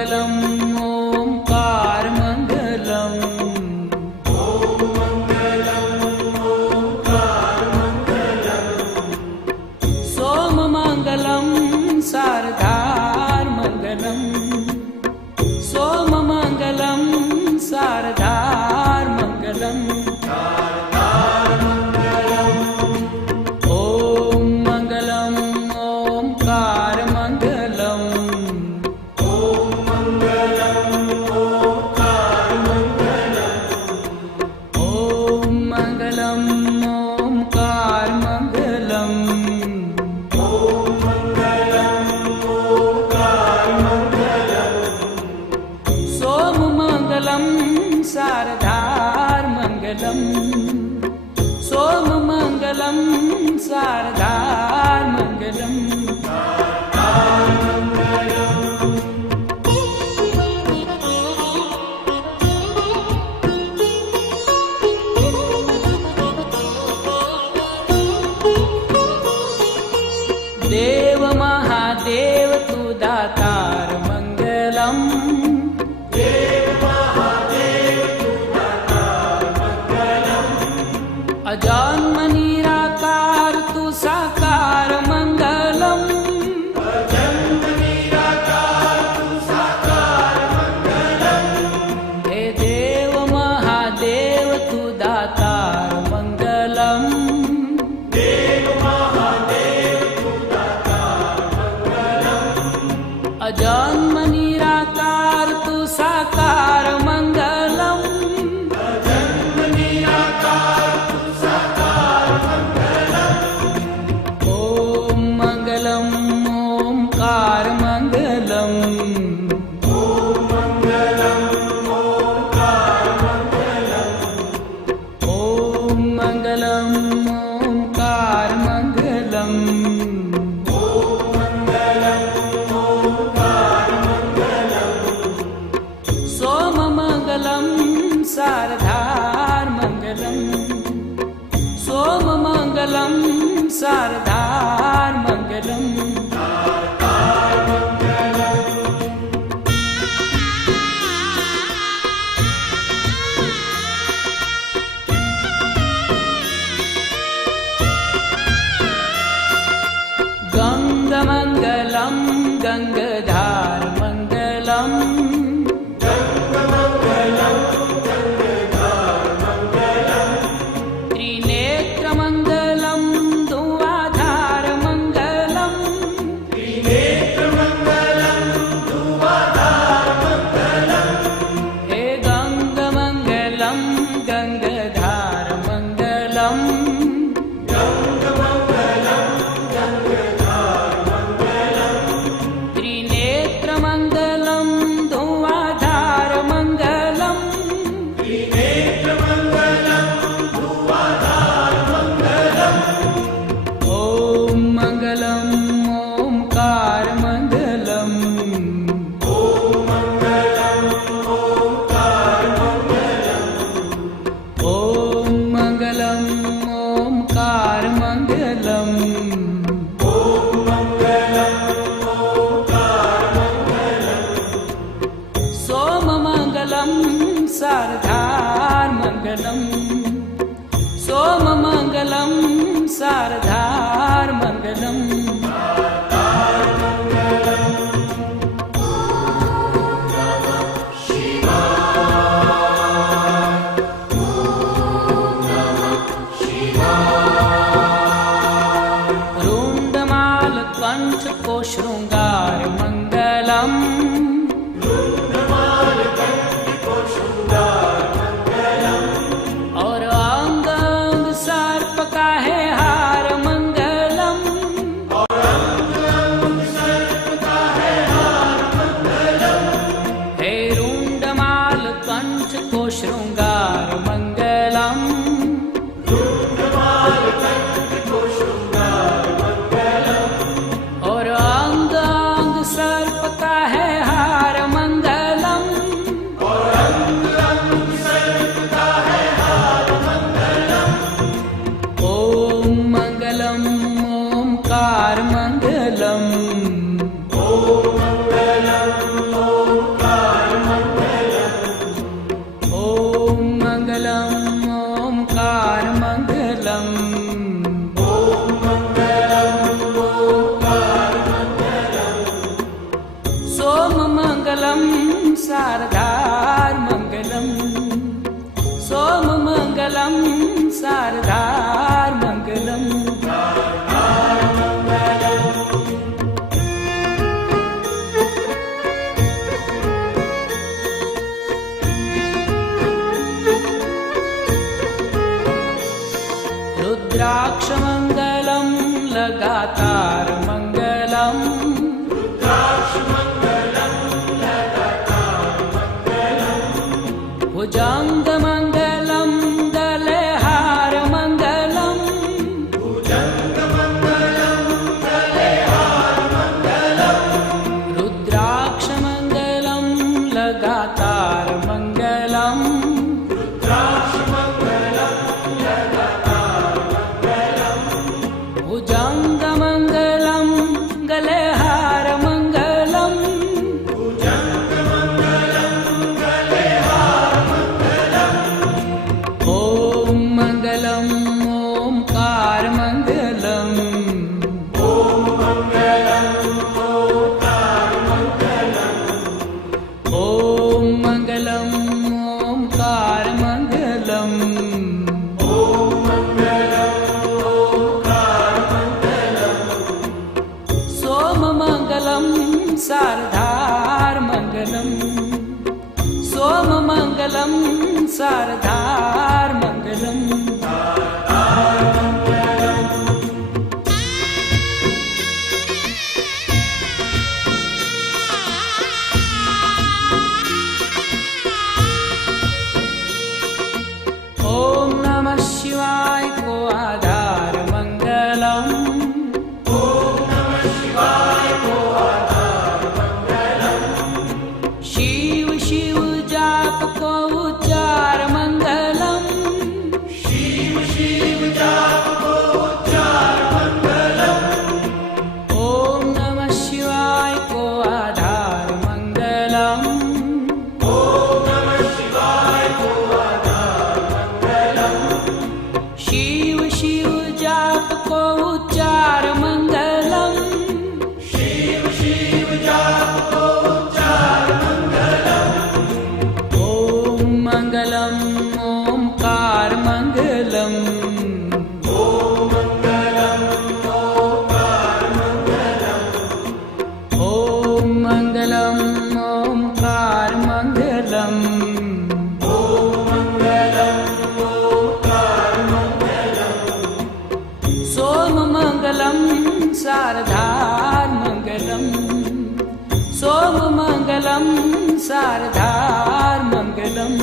मंगलम ओंकार मंगलम। ओम मंगलम ओंकार मंगलम। सोम मंगलम शारदार मंगलम। सोम मंगलम शारदार मंगलम। ओम मंगलम ओंकार मंगलम। ओम मंगलम ओंकार मंगलम। ओम मंगलम ओंकार मंगलम। ओम मंगलम ओंकार मंगलम। सोम मंगलम शारदार मंगलम। सोम मंगलम शारदार मंगलम। देव महादेव तू दातार मंगलम। देव महादेव तू दातार मंगलम। अजन्म निराकार तू साकार मंगलम। अजन्म निराकार तू साकार मंगलम। हे देव महादेव तू दातार मंगलम। देव महादेव तू दातार मंगलम। अजन्म निराकार तू साकार मंगलम। अजन्म निराकार तू साकार मंगलम। ओम मंगलम ओंकार मंगलम। ओम मंगलम ओंकार मंगलम। ओम मंगलम ओंकार मंगलम। ओम मंगलम ओंकार मंगलम। सोम मंगलम शारदार मंगलम। सोम मंगलम शारदार मंगलम। गंग मंगलम गंगधार मंगलम। गंग मंगलम गंगधार मंगलम। त्रिनेत्र मंगलम धुआधार मंगलम। त्रिनेत्र मंगलम धुआधार मंगलम। हे गंग मंगलम गंगधार मंगलम। गंग मंगलम गंगधार मंगलम। त्रिनेत्र मंगलम धुआधार मंगलम। त्रिनेत्र मंगलम धुआधार मंगलम। ओम मंगलम ओंकार मंगलम। ओम मंगलम ओंकार मंगलम। ओम मंगलम ओंकार मंगलम। ओम मंगलम ओंकार मंगलम। सोम मंगलम शारदार मंगलम। सोम मंगलम शारदार मंगलम। रुंडमाल कंठ को श्रृंगार मंगलम। रुद्रमाल कंठ को श्रृंगार मंगलम। और अंग अंग सर्प का है हार सोममङ्गलं शारदार्मङ्गलम् सोममङ्गलं शारदार्मङ्गलम् रुद्राक्षमङ्गलं लगातार मङ्गलम् भुजङ्गमङ्गलं गलेहारमङ्गलम् रुद्राक्षमङ्गलं लगातार मङ्गलम् भुजङ्गमङ्गलं गलेहारमङ्गलम् ॐ मङ्गलम् ओङ्कारमङ्गलम् ॐ मङ्गलम् ओङ्कारमङ्गलम् सोममङ्गलं शारदार्मङ्गलम् सोममङ्गलं शारदार्मङ्गलम् ॐ नमः शिवाय को आधार मङ्गलम् शिव शिव जाप को उच्चार मङ्गलम् शिव शिव जाप को उच्चार मङ्गलम् ॐ नमः शिवाय को आधार मङ्गलम् ॐ नमः शिवाय को आधार मङ्गलम् शिव शिव जाप को उच्चार मङ्गलम् शिव शिव जाप को मङ्गलम् ओङ्कार मङ्गलम् ॐ मङ्गलम् ओङ्कार मङ्गलम् सोममङ्गलं शारदार्मङ्गलम् सोममङ्गलं शारदार्मङ्गलम्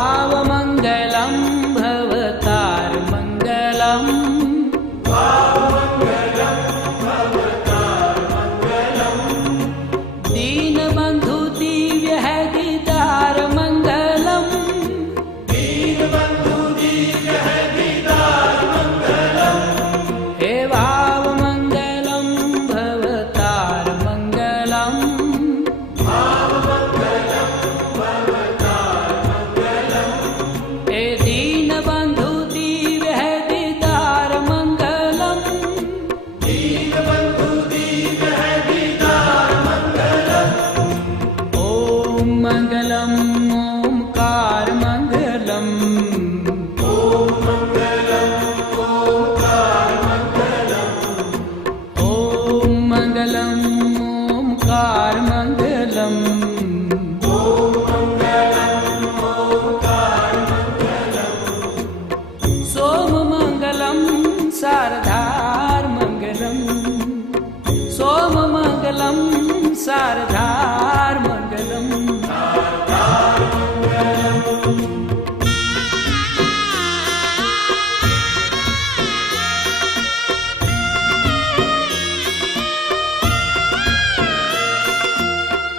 पावमङ्गलं भवतार्मङ्गलम् दीनबन्धु दिव्य है दीदार मङ्गलम् हे भावमङ्गलं भवतार्मङ्गलम् हे दीनबन्धु दिव्य है दीदार मङ्गलम् ॐ मङ्गलम् ओङ्कार मङ्गलम् ॐ मङ्गलम् ओङ्कार मङ्गलम् सोममङ्गलं शारदार्मङ्गलम् सोममङ्गलं शारदार्मङ्गलम्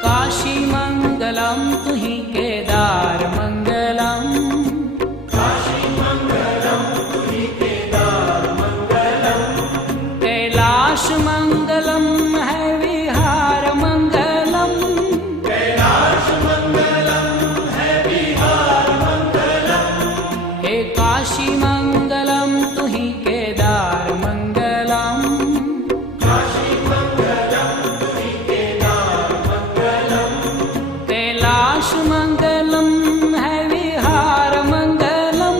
काशीमङ्गलं तुहि केदार मङ्गलम् कैलाश मङ्गलं कैलाश मंगलम है विहार मंगलम,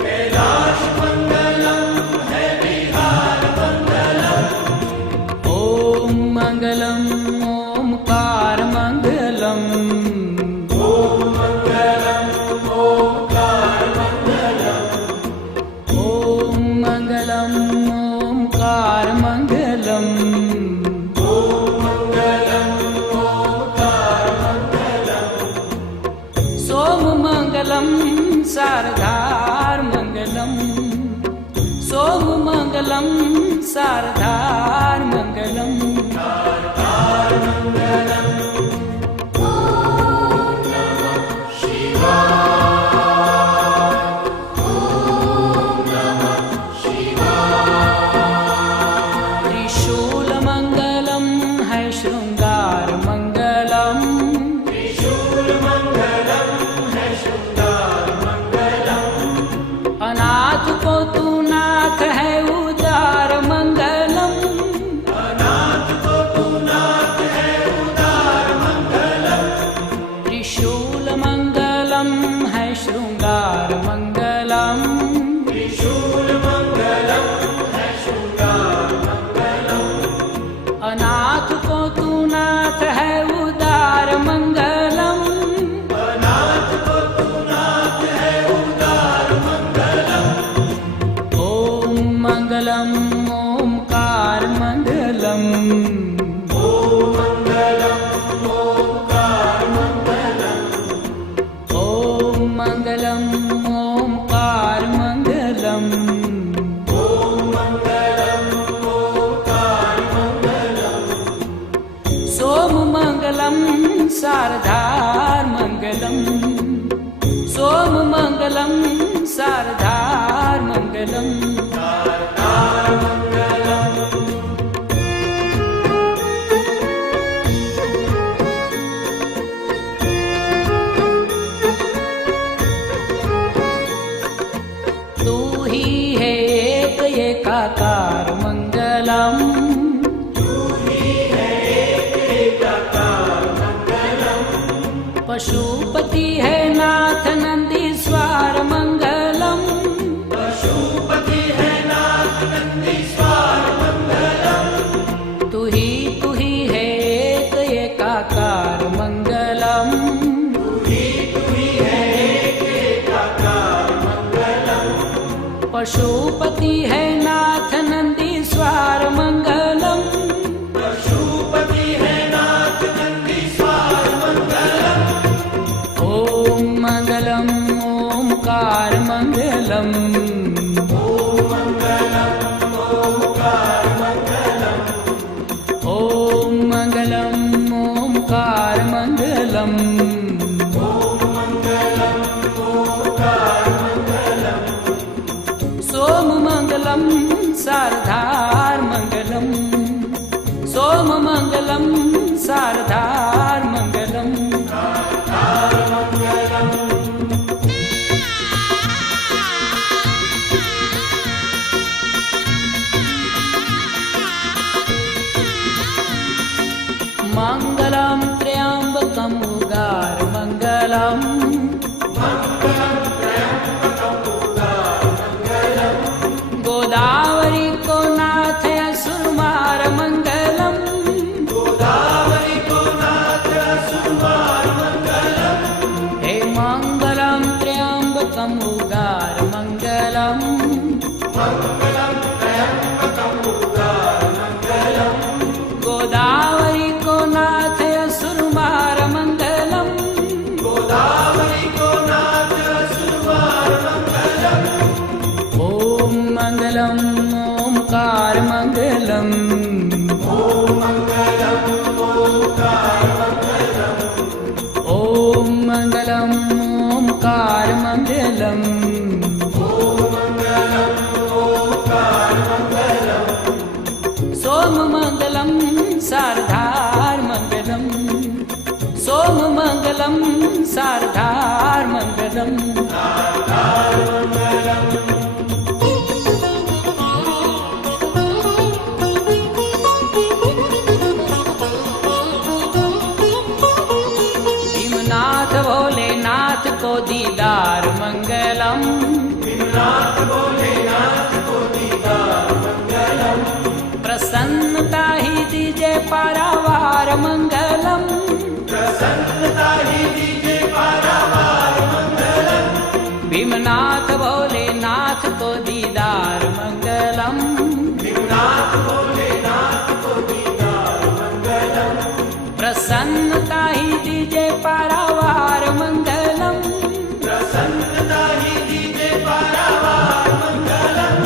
कैलाश मंगलम है विहार मंगलम। ओम मंगलम ओमकार मंगलम, ओम मंगलम ओंकार मंगलम। ओम मंगलम ओमकार मंगलम। ओम मंगलम ओंकार मंगलम। सोम मंगलम शारदार मंगलम, सोम मंगलम शारदार मंगलम। शारदार मंगलम। ओम नमः शिवाय। ओम नमः शिवाय। त्रिशूल मंगलम है श्रृंगार मंगलम, त्रिशूल मंगलम है शृंगार मंगलम। अनाथ को तू नाथ है उदार मंगलम, अनाथ को तू नाथ है उदार मंगलम। त्रिशूल मंगलम है श्रृंगार मंगलम, त्रिशूल मंगलम है शृंगार मंगलम। अनाथ को तू नाथ है उदार मंगलम, अनाथ को तू नाथ है उदार मंगलम। ओम मंगलम ओमकार मंगलम, ओम मंगलम ओंकार मंगलम। ओम मंगलम ओमकार मंगलम। ओम मंगलम ओंकार मंगलम। सोम मंगलम शारदार मंगलम, सोम मंगलम शारदार मंगलम। शारदार मंगलम। तू ही है एक एकाकार मंगलम, तू ही है एक एकाकार मंगलम। पशुपति है नाथ नंदीश्वर मंगलम, पशुपति है नाथ नंदीश्वर मंगलम। तू ही है एक एकाकार मंगलम, तू ही है एक एकाकार मंगलम। पशुपति है नाथ नंदीश्वर मंगलम। पशुपति है नाथ नंदीश्वर मंगलम। ओम मंगलम ओमकार मंगलम, ओम मंगलम ओंकार मंगलम। ओम मंगलम ओमकार मंगलम। ओम मंगलम ओंकार मंगलम। सोम मंगलम शारदार मंगलम, सोम मंगलम शारदार मंगलम। शारदार मंगलम। मंगलम त्र्यंबकम उगार मंगलम, मंगलम त्र्यंबकम उदार मंगलम। गोदावरी को नाथ असुरमार मंगलम, गोदावरी को नाथ असुरमार मंगलम। हे मंगलम त्र्यंबकम उगार मंगलम, मंगलम त्र्यंबकम उदार मंगलम। गोदावरी को नाथ असुरमार मंगलम, गोदावरी को नाथ असुरमार मंगलम। ओम मंगलम ओमकार मंगलम, ओम मंगलम ओंकार मंगलम। ओम मंगलम ओमकार मंगलम। ओम मंगलम ओंकार मंगलम। सोम मंगलम शारदार मंगलम, सोम मंगलम शारदार मंगलम। शारदार मंगलम। भीमनाथ को दीदार मंगलम, नाथ भोलेनाथ को दीदार मंगलम, प्रसन्नता ही दीजे पारावार मंगलम, प्रसन्नता ही दीजे पारावार मंगलम, भीमनाथ भोलेनाथ को दीदार मंगलम, नाथ भोलेनाथ को दीदार मंगलम, प्रसन्नता ही दीजे पारावार मंगलम, प्रसन्नता ही दीजे पारावार मंगलम,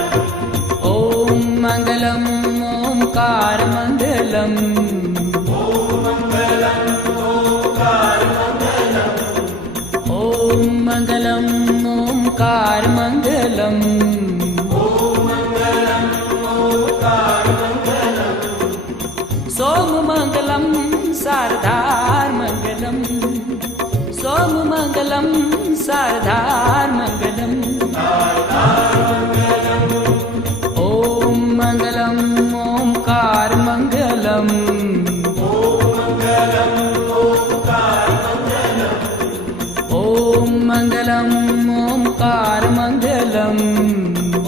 ओम मंगलम ओंकार मंगलम, ओम मंगलम ओंकार मंगलम, ओम मंगलम ओंकार मंगलम, ओम मंगलम ओंकार मंगलम, सोम मंगलम शारदार मंगलम, सोम मंगलम शारदार मंगलम, ओम मंगलम ओंकार मंगलम, ओम मंगलम ओंकार मंगलम, ओम मंगलम ओंकार मंगलम,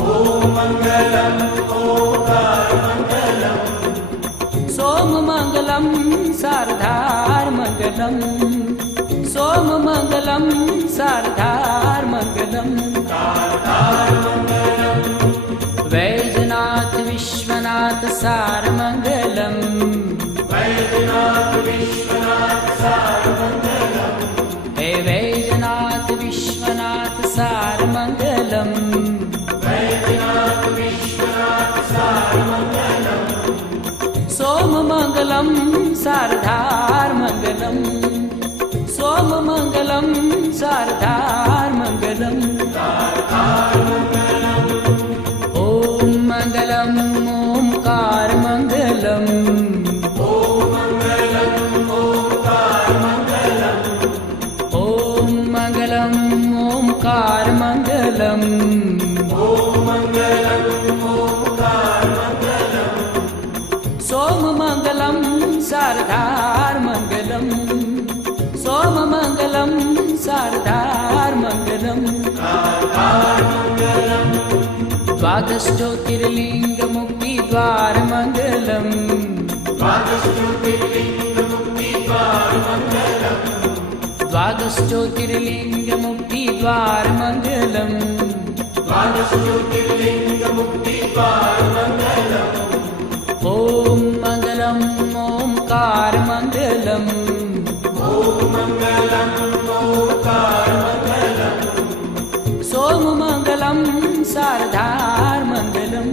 ओम मंगलम ओंकार मंगलम, सोम मंगलम शारदार मंगलम, सोम मंगलम शारदार मंगलम, वैजनाथ विश्वनाथ सार मंगलम, वैद्यनाथ विश्वनाथ सार मंगलम, हे वैजनाथ विश्वनाथ सार मंगलम, वैद्यनाथ विश्वनाथ सार मंगलम, सोम मंगलम शारदार मंगलम, सोम मंगलम शारदार मंगलम, ओम मंगलम ओंकार मंगलम, ओम मंगलम ओंकार मंगलम, ओम मंगलम ओंकार मंगलम, ओम मंगलम ओंकार मंगलम, सोम मंगलम शारदार मंगलम, सोम मंगलम शारदार मंगलम, द्वादश ज्योतिर्लिंग मुक्ति द्वार मंगलम, द्वादश ज्योतिर्लिंग मुक्ति द्वार मंगलम, द्वादश ज्योतिर्लिंग मुक्ति द्वार मंगलम, द्वादश ज्योतिर्लिंग मुक्ति द्वार मंगलम, ओम मंगलम ओंकार मंगलम, ओम मंगलम ओंकार मंगलम, सोम मंगलम शारदार मंगलम,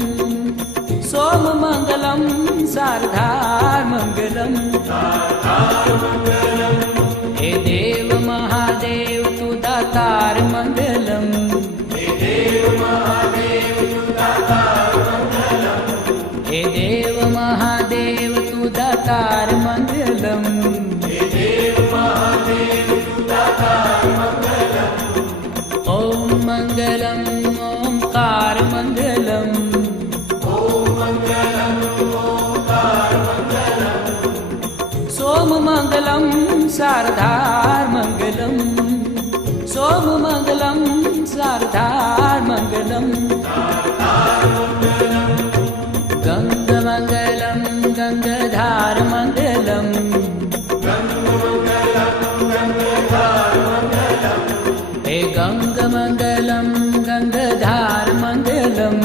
सोम मंगलम शारदार मंगलम, हे देव महादेव तू दातार मंगलम, हे देव महादेव तू दातार मंगलम, हे देव महादेव तू दातार मंगलम, हे देव महादेव तू दातार मंगलम, ओम मंगलम ओंकार मंगलम, ओम मंगलम ओंकार मंगलम, सोम मंगलम शारदार मंगलम, सोम मंगलम शारदार मंगलम, गंग मंगलम गंगाधार मंगलम, हे गंग मंगलम गंगाधार मंगलम,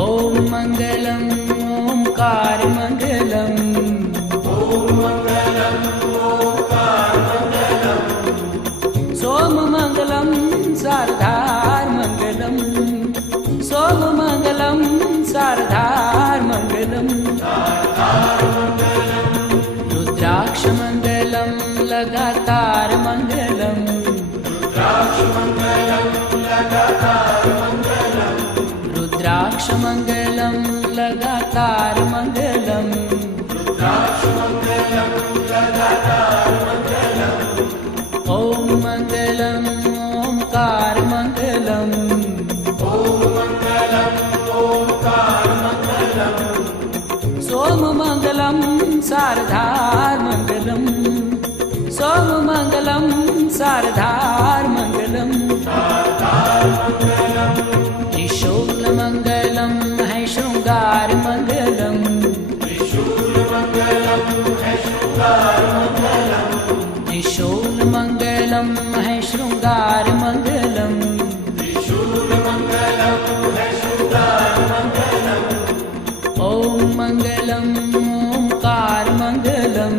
ओम मंगलम ओंकार मंगलम, ओम मंगलम ओंकार मंगलम, सोम मंगलम शारदार मंगलम, सोम मंगलम शारदार मंगलम, रुद्राक्ष मंगलम लगातार मंगलम, रुद्राक्ष मंगलम लगातार मंगलम, रुद्राक्ष मंगलम लगातार मंगलम, रुद्राक्ष मंगलम लगातार मंगलम, ओम मंगलम ओंकार मंगलम, ओम मंगलम ओंकार मंगलम, सोम मंगलम शारदार मंगलम, मङ्गलम् सोममङ्गलं शारदार्मङ्गलम् त्रिशूलमङ्गलं है शृङ्गारमङ्गलम् त्रिशूलमङ्गलं है शृङ्गारमङ्गलम् ॐ मङ्गलम् ओङ्कारमङ्गलम्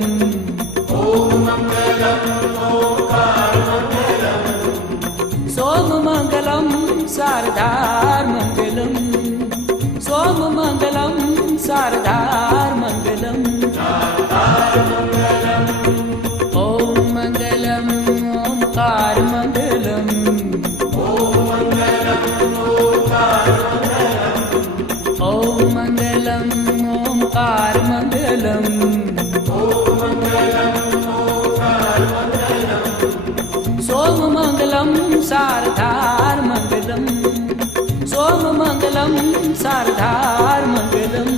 सोममङ्गलं शारदार्मङ्गलम् सोममङ्गलं शारदार्मङ्गलम् ॐ मङ्गलम् ओङ्कारमङ्गलम् ॐ मङ्गलम् ओङ्कारमङ्गलम् सोममङ्गलं शारदार्मङ्गलम् सोममङ्गलं शारदार्मङ्गलम्